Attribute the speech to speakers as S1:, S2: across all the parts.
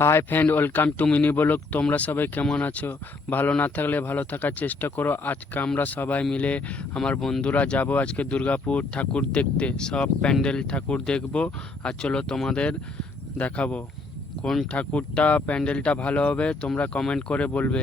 S1: Hi friend welcome to mini blog তোমরা সবাই কেমন আছো? ভালো না থাকলে ভালো থাকার চেষ্টা করো। আজকে আমরা সবাই মিলে আমার বন্ধুরা যাব আজকে দুর্গাপুর ঠাকুর দেখতে। সব প্যান্ডেল ঠাকুর দেখব। আর চলো তোমাদের দেখাবো। কোন ঠাকুরটা, প্যান্ডেলটা ভালো হবে, তোমরা কমেন্ট করে বলবে।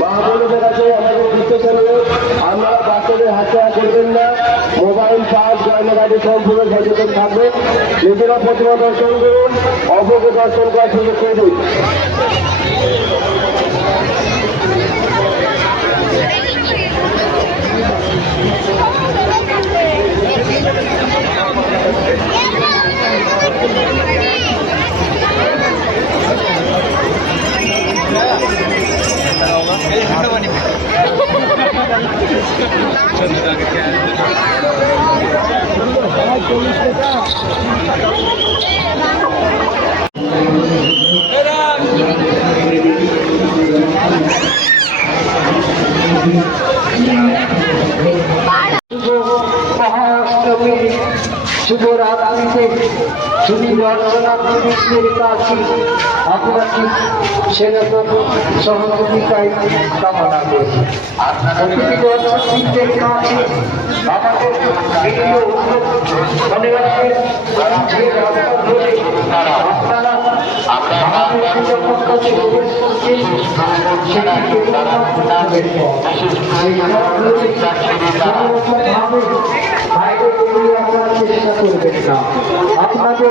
S2: মহাবলীদের কাছে আমাদের বুঝতে চলবে আমরা বাচ্চাদের হাতছাড়া করবেন না মোবাইল পাস গয়নাগাড়ি সম্পূর্ণ সচেতন থাকবে নিজেরা প্রতিমা দর্শন করুন অপরকে দর্শন করার সুযোগ করে দিন শুভ শুভরাত্রিতে শুধু দর্শনার্থীদের কাছে আপনাকে সেরকম সহযোগিতায় কামনা করি প্রতিটি দর্শকদের কাছে আমাদের ভিডিও মনে রাখবেন যে রাস্তা ধরে আপনারা আমাদের সেটিকে